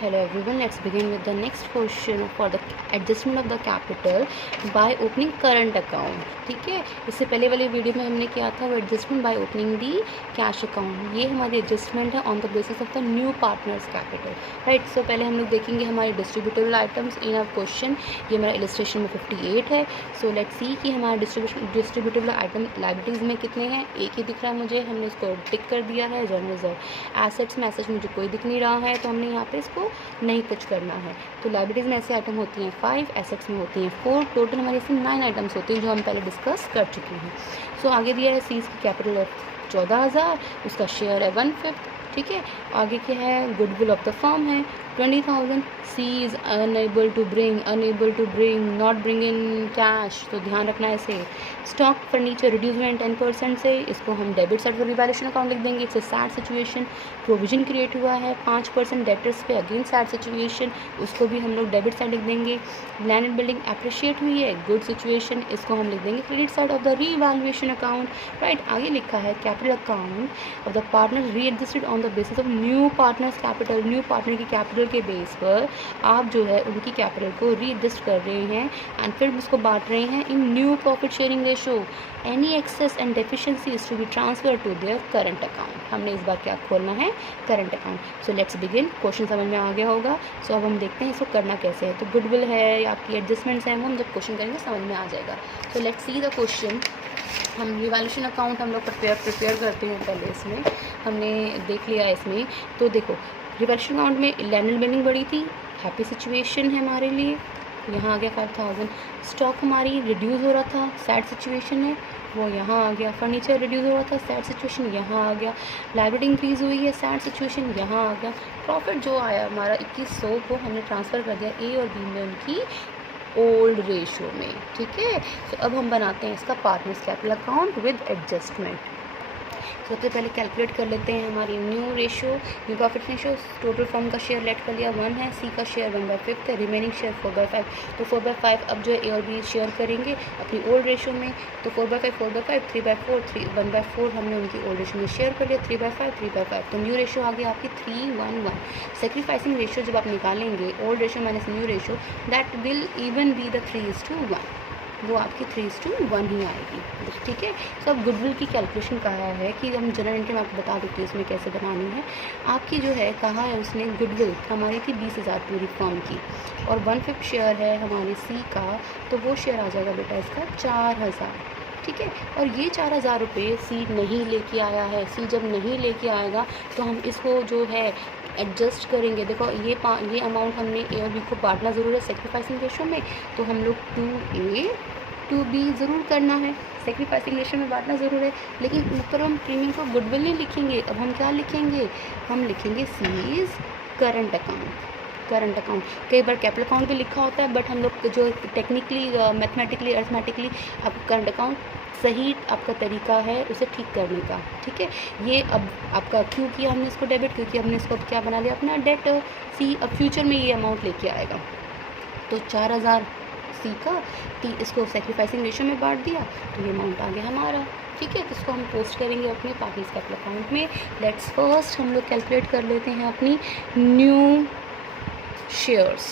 Hello everyone, let's begin with the next question for the adjustment of the capital by opening current account. ठीक है, इससे पहले वाली video में हमने किया था वो adjustment by opening the cash account. ये हमारी एडजस्टमेंट है on the basis of the new partner's capital. Right, so पहले हम लोग देखेंगे हमारे distributable items in a question. ये हमारा इलस्ट्रेशन में 58 है. सो लेट्स सी कि हमारा डिस्ट्रीब्यूटेबल आइटम लाइबिलिटीज़ में कितने हैं. एक ही दिख रहा है मुझे, हमने इसको टिक कर दिया है. जनरल रिजर्व एसेट्स में एसेट्स मुझे कोई दिख नहीं रहा है, तो हमने यहाँ पे इसको नहीं टच करना है. तो लाइबिलिटीज़ में ऐसे आइटम होती हैं 5, एसेट्स में होती हैं 4. टोटल हमारे इसमें 9 आइटम्स होती हैं जो हम पहले डिस्कस कर चुके हैं. सो आगे दिया है सीज की कैपिटल है 14,000, उसका शेयर है 1/5. ठीक है, आगे क्या है, गुडविल ऑफ द फर्म है 20,000. She is unable to bring not bringing cash, तो ध्यान रखना है इसे. स्टॉक फर्नीचर रिड्यूस हुए 10% से, इसको हम डेबिट साइड पर रिवैल्यूएशन अकाउंट लिख देंगे. It's sad situation. Provision create हुआ है 5% डेटर्स पे, अगेन सैड सिचुएशन, उसको भी हम लोग डेबिट साइड लिख देंगे. लैंड एंड बिल्डिंग अप्रिशिएट हुई है, गुड सिचुएशन, इसको हम लिख देंगे credit side of the revaluation account. Right, आगे लिखा है capital account of the partner readjusted on the basis of new partner's capital. New partner की कैपिटल के बेस पर आप जो है उनकी कैपिटल को रीएडजस्ट कर रहे हैं एंड फिर उसको बांट रहे हैं in new profit sharing ratio. Any excess and deficiency is to be transfer to their current account. हमने इस बार क्या खोलना है, current account. So let's begin. Question समझ में आ गया होगा. सो अब हम देखते हैं इसको करना कैसे है. तो गुडविल है या आपकी एडजस्टमेंट्स हैं, वो हम जब क्वेश्चन करेंगे समझ में आ जाएगा. So let's see the question. हम रिवैल्यूएशन अकाउंट हम लोग प्रिपेयर करते हैं पहले. इसमें हमने देख लिया इसमें. तो देखो, रिवैल्यूएशन अकाउंट में लैंड एंड बिल्डिंग बड़ी थी, हैप्पी सिचुएशन है हमारे लिए, यहाँ आ गया 5,000. स्टॉक हमारी रिड्यूस हो रहा था, सैड सिचुएशन है, वो यहाँ आ गया. फर्नीचर रिड्यूस हो रहा था, सैड सिचुएशन, यहाँ आ गया. लाइबिलिटी इंक्रीज़ हुई है, सैड सिचुएशन, यहाँ आ गया. प्रॉफिट जो आया हमारा 2100 को हमने ट्रांसफ़र कर दिया ए और बी में उनकी ओल्ड रेशो में. ठीक है, तो अब हम बनाते हैं इसका partners capital account with adjustment. सबसे पहले कैलकुलेट कर लेते हैं हमारी new ratio, new profit ratio. Total firm का शेयर लेट कर लिया 1 है, सी का शेयर 1/5 है, रिमेनिंग शेयर 4/5. तो 4/5 अब जो है ए और बी शेयर करेंगे अपनी ओल्ड रेशो में. तो 4/5 4/5, 3/4 1/4 हमने उनकी ओल्ड रेशो में शेयर कर लिया. 3/5 3/5, तो न्यू रेशो आ गया आपकी 3:1:1. सेक्रीफाइसिंग रेशो जब आप निकालेंगे old ratio minus new ratio, that will even be the 3:1. वो आपकी 3:1 ही आएगी. ठीक है, तो अब गुडविल की कैलकुलेशन कहा है कि हम जनरल एंट्री में आपको बता देती हूँ इसमें कैसे बनानी है. आपकी जो है कहा है उसने गुडविल हमारी थी 20,000 पूरी फर्म की, और 1/5 शेयर है हमारे सी का, तो वो शेयर आ जाएगा बेटा इसका 4,000. ठीक है, और ये 4,000 रुपये सी नहीं लेके आया है. सी जब नहीं लेके आएगा तो हम इसको जो है एडजस्ट करेंगे. देखो ये अमाउंट हमने ए और बी को बांटना ज़रूर है सेक्रीफाइसिंग रेशो में, तो हम लोग 2A 2B ज़रूर करना है, सेक्रीफाइसिंग रेशो में बांटना ज़रूर है. लेकिन ऊपर हम प्रीमियम को गुडविल नहीं लिखेंगे. अब हम क्या लिखेंगे, हम लिखेंगे सीज करंट अकाउंट. करंट अकाउंट कई बार कैपिटल अकाउंट भी लिखा होता है, बट हम लोग जो टेक्निकली मैथमेटिकली अर्थमेटिकली आपको करंट अकाउंट सही आपका तरीका है उसे ठीक करने का. ठीक है, ये अब आपका क्यों किया हमने इसको डेबिट, क्योंकि हमने इसको अब क्या बना लिया अपना डेट. सी अब फ्यूचर में ये अमाउंट लेके आएगा. तो 4,000 सी का इसको सेक्रीफाइसिंग रेशो में बांट दिया, तो ये अमाउंट आ गया हमारा. ठीक है, तो इसको हम पोस्ट करेंगे अपने पार्टनर्स कैपिटल अकाउंट में. लेट्स फर्स्ट हम लोग कैलकुलेट कर लेते हैं अपनी new shares.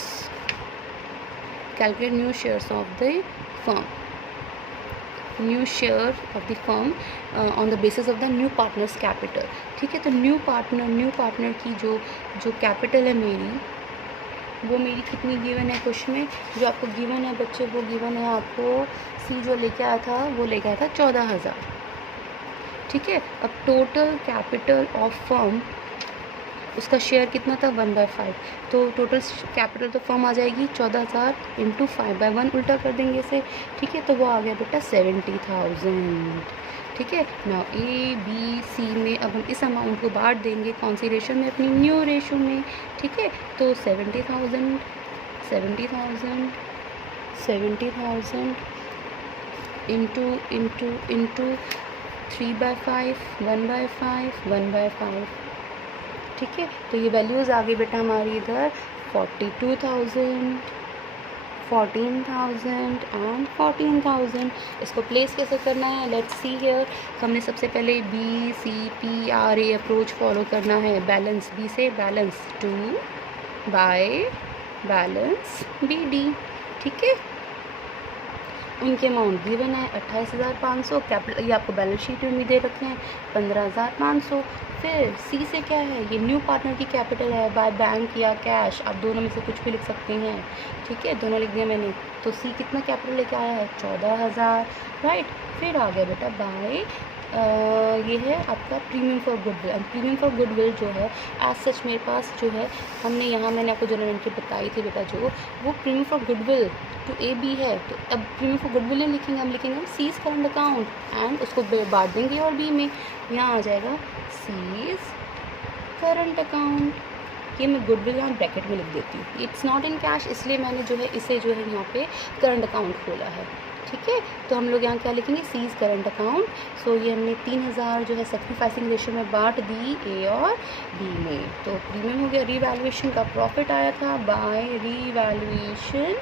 Calculate new shares of the firm. New share of the firm on the basis of the new partner's capital. ठीक है, तो न्यू पार्टनर की जो कैपिटल है मेरी, वो मेरी कितनी गिवन है क्वेश्चन में, जो आपको गिवन है बच्चे, वो गिवन है आपको सी जो लेके आया था वो लेके आया था 14,000. ठीक है, अब टोटल कैपिटल ऑफ फर्म उसका शेयर कितना था 1/5. तो टोटल कैपिटल तो फर्म आ जाएगी 14,000 इंटू 5/1, उल्टा कर देंगे इसे. ठीक है, तो वो आ गया बेटा 70,000. ठीक है, नाउ ए बी सी में अब हम इस अमाउंट को बांट देंगे कौन सी रेशो में, अपनी न्यू रेशो में. ठीक है, तो 70,000 इंटू 3/5 1/5. ठीक है, तो ये वैल्यूज़ आ गई बेटा हमारी इधर 42,000, 14,000 एंड 14,000. इसको प्लेस कैसे करना है, लेट्स सी हियर. तो हमने सबसे पहले BCPRA अप्रोच फॉलो करना है. बैलेंस, बी से बैलेंस 2 बाय बैलेंस BD। ठीक है, उनके अमाउंट गिवन है 28,500, कैपिटल ये आपको बैलेंस शीट में भी दे रखे हैं 15,500। फिर C से क्या है, ये न्यू पार्टनर की कैपिटल है बाय बैंक या कैश, आप दोनों में से कुछ भी लिख सकते हैं। ठीक है, दोनों लिख दिया मैंने। तो C कितना कैपिटल लेके आया है 14,000, राइट। फिर आ गया बेटा बाय ये है आपका premium for goodwill. And premium for goodwill जो है एज सच मेरे पास जो है, हमने यहाँ मैंने आपको जनरल एंट्री बताई थी बेटा, जो वो premium for goodwill to AB है। तो अब प्रीमियम फॉर गुडविल नहीं लिखेंगे, हम लिखेंगे सीज करंट अकाउंट एंड उसको बांट देंगे और B में। यहाँ आ जाएगा सीज करंट अकाउंट। ये मैं गुडविल यहाँ ब्रैकेट में लिख देती हूँ, इट्स नॉट इन कैश, इसलिए मैंने जो है इसे जो है यहाँ पे करंट अकाउंट खोला है। ठीक है, तो हम लोग यहाँ क्या लिखेंगे, सीज करंट अकाउंट। सो ये हमने 3,000 जो है सेक्रीफाइसिंग रेशियो में बांट दी A और B में। तो प्रीमियम हो गया, रीवैल्यूएशन का प्रॉफिट आया था बाय रीवैल्यूएशन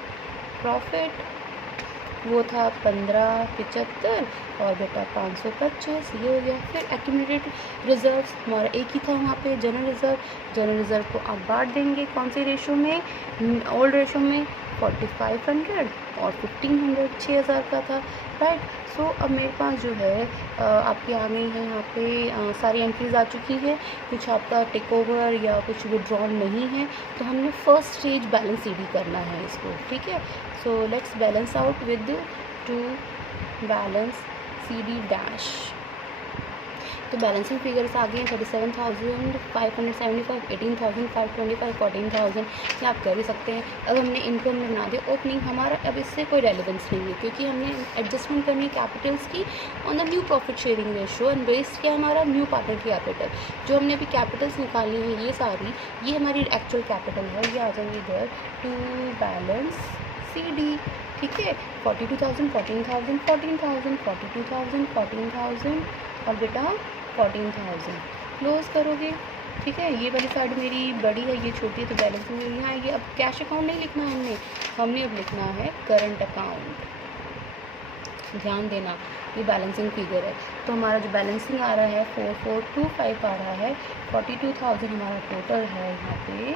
प्रॉफिट, वो था 1575 और बेटा 525, ये हो गया। फिर एक्यूमुलेटेड रिजर्व्स हमारा एक ही था वहाँ पे, जनरल रिजर्व। जनरल रिजर्व को आप बांट देंगे कौन से रेशो में, ओल्ड रेशो में 4500 और 1500, 6000 का था, राइट। सो अब मेरे पास जो है आपकी आ गई है यहाँ पे सारी एंट्रीज आ चुकी है, कुछ आपका टेक ओवर या कुछ विड्रॉल नहीं है। तो हमने फर्स्ट स्टेज बैलेंस CD करना है इसको। ठीक है, so let's balance out with two balance CD dash. तो बैलेंसिंग फिगर्स आ गए हैं 37,575, 18,525, 14,000, ये आप कर ही सकते हैं। अब हमने इनकम में बना दिया ओपनिंग, हमारा अब इससे कोई रेलिवेंस नहीं है क्योंकि हमने एडजस्टमेंट करनी है कैपिटल्स की on the new profit sharing ratio and based किया हमारा न्यू पार्टनर की कैपिटल। जो हमने अभी कैपिटल्स निकाली हैं ये सारी, ये हमारी एक्चुअल कैपिटल है, ये आ जाएंगे इधर टू बैलेंस CD। ठीक है, 42,000, 14,000, 14,000, 42,000, 14,000 और बेटा 14,000 क्लोज करोगे। ठीक है, ये वाली साइड मेरी बड़ी है, ये छोटी है, तो बैलेंसिंग यहाँ आएगी। अब कैश अकाउंट नहीं लिखना है हमने अब लिखना है करंट अकाउंट। ध्यान देना, ये बैलेंसिंग फिगर है, तो हमारा जो बैलेंसिंग आ रहा है 4425 आ रहा है, 42,000 हमारा टोटल है यहाँ पे।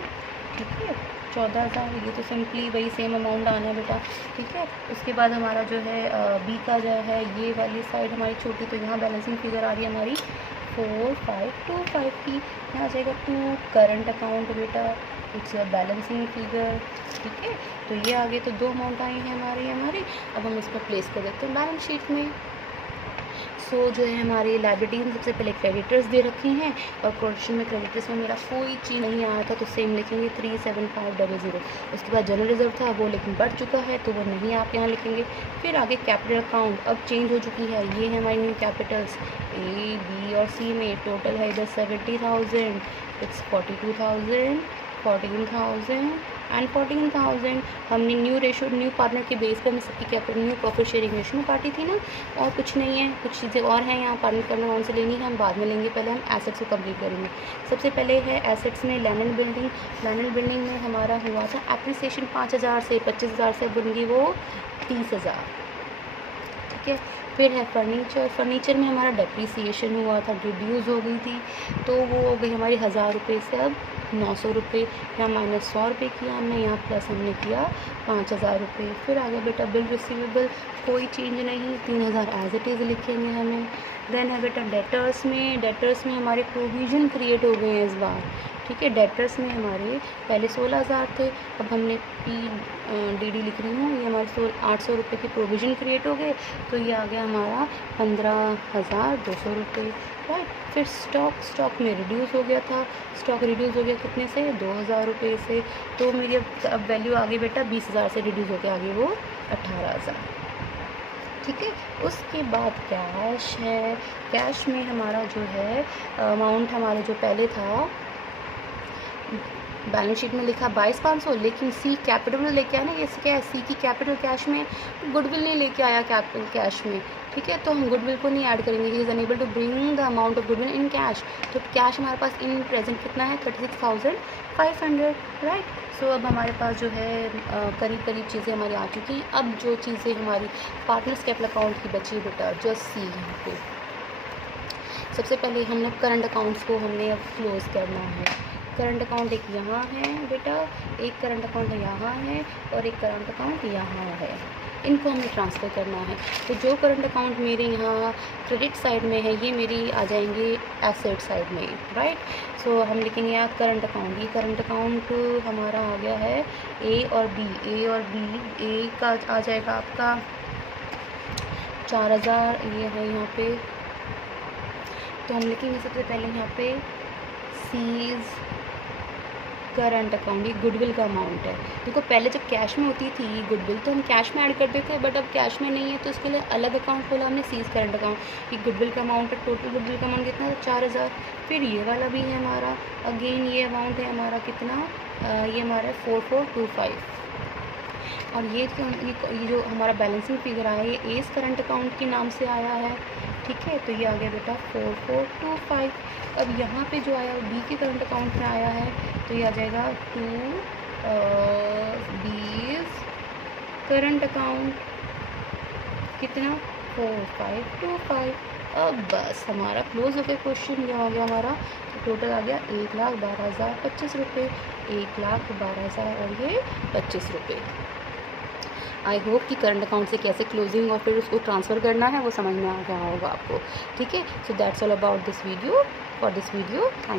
ठीक है, 14,000, ये तो सिंपली वही सेम अमाउंट आना है बेटा। ठीक है, उसके बाद हमारा जो है B का जो है ये वाली साइड हमारी छोटी, तो यहाँ बैलेंसिंग फिगर आ रही है हमारी 4525 की। यहाँ आ जाएगा टू करंट अकाउंट बेटा, इट्स योर बैलेंसिंग फिगर। ठीक है, तो ये आगे तो 2 अमाउंट आए हैं हमारे। अब हम इसको प्लेस कर देते हैं बैलेंस शीट में। सो जो है हमारी लाइबिलिटीज में सबसे पहले क्रेडिटर्स दे रखे हैं और क्वेश्चन में क्रेडिटर्स में मेरा कोई चीज़ नहीं आया था तो सेम लिखेंगे 37500। उसके बाद जनरल रिजर्व था वो लेकिन बढ़ चुका है तो वो नहीं आप यहाँ लिखेंगे। फिर आगे कैपिटल अकाउंट अब चेंज हो चुकी है, ये है हमारी न्यू कैपिटल्स A, B और C में टोटल है इधर 70,000, इट्स 42,000, 14,000 एंड 14,000। हमने न्यू रेशो न्यू पार्टनर के बेस पर हमने सबकी capital new profit sharing ratio में काटी थी ना, और कुछ नहीं है, कुछ चीज़ें और हैं यहाँ पार्टनर करना कौन से लेनी है हम बाद में लेंगे, पहले हम एसेट्स को कंप्लीट करेंगे। सबसे पहले है एसेट्स में land and building. Land and building में हमारा हुआ था एप्रिसिएशन 5,000 से 25,000 से बन वो 30,000। ठीक है, फिर है फर्नीचर। फर्नीचर में हमारा डेप्रीसिएशन हुआ था, रिड्यूस हो गई थी, तो वो हो गई हमारी 1,000 रुपये से अब 900 रुपये। यहाँ माइनस 100 रुपये किया हमने, यहाँ प्लस हमने किया 5,000 रुपये। फिर आ गया बेटा बिल रिसीवेबल, कोई चेंज नहीं, 3,000 एज इट इज़ लिखेंगे हमें। देन है बेटा डेटर्स में। डेटर्स में हमारे प्रोविज़न क्रिएट हो गए हैं इस बार। ठीक है, डेटर्स में हमारे पहले 16,000 थे, अब हमने PDD लिख रही हूँ, ये हमारे 800 रुपये के प्रोविज़न क्रिएट हो गए, तो ये आ गया हमारा 15,200 रुपये, राइट। फिर स्टॉक में रिड्यूस हो गया था, स्टॉक रिड्यूस हो गया कितने से, 2,000 रुपये से, तो मेरी अब वैल्यू आ गई बेटा 20,000 से रिड्यूस हो गया आगे वो 18,000। ठीक है, उसके बाद कैश है। कैश में हमारा जो है अमाउंट हमारा जो पहले था बैलेंस शीट में लिखा 22,500, लेकिन C कैपिटल लेके आया ना, ये क्या है C की कैपिटल कैश में, गुडविल नहीं लेके आया कैपिटल कैश में। ठीक है, तो हम गुडविल को नहीं ऐड करेंगे, he is unable to bring the amount of goodwill in cash. तो कैश हमारे पास इन प्रेजेंट कितना है 36,500, राइट। सो अब हमारे पास जो है करीब चीज़ें हमारी आ चुकी हैं। अब जो चीज़ें हमारी पार्टनर्स कैपिटल अकाउंट की बची बेटा जस्ट C यहाँ पे। सबसे पहले हमने करंट अकाउंट्स को हमने अब क्लोज़ करना है। करंट अकाउंट एक यहाँ है बेटा, एक करंट अकाउंट यहाँ है और एक करंट अकाउंट यहाँ है। इनको हमें ट्रांसफ़र करना है। तो जो करंट अकाउंट मेरे यहाँ क्रेडिट साइड में है ये मेरी आ जाएंगे एसेट साइड में, राइट। सो हम लिखेंगे यहाँ करंट अकाउंट। ये करंट अकाउंट हमारा आ गया है ए और बी। ए का आ जाएगा आपका 4000, ये है यहाँ पे। तो हम लिखेंगे सबसे पहले यहाँ पे सीज करंट अकाउंट। ये गुडविल का अमाउंट है। देखो पहले जब कैश में होती थी गुडविल तो हम कैश में ऐड करते थे, बट अब कैश में नहीं है तो इसके लिए अलग अकाउंट खोला हमने, सीज करंट अकाउंट। ये गुडविल का अमाउंट है। टोटल गुडविल का अमाउंट कितना है? 4000। फिर ये वाला भी है हमारा, अगेन ये अमाउंट है हमारा कितना, ये हमारा 4425। और ये जो हमारा बैलेंसिंग फिगर आया है ये एस करंट अकाउंट के नाम से आया है, ठीक है। तो ये आ गया बेटा 4425। अब यहाँ पे जो आया बी के करंट अकाउंट में आया है तो ये आ जाएगा 2 बीज करंट अकाउंट कितना 4525। अब बस हमारा क्लोज हो गया क्वेश्चन। ये हो गया हमारा टोटल आ गया 1,12,025 रुपये, 1,12,000 और ये 25 रुपये। आई होप कि करंट अकाउंट से कैसे क्लोजिंग और फिर उसको ट्रांसफ़र करना है वो समझ में आ गया होगा आपको, ठीक है। So that's all about this video, for this video. Thank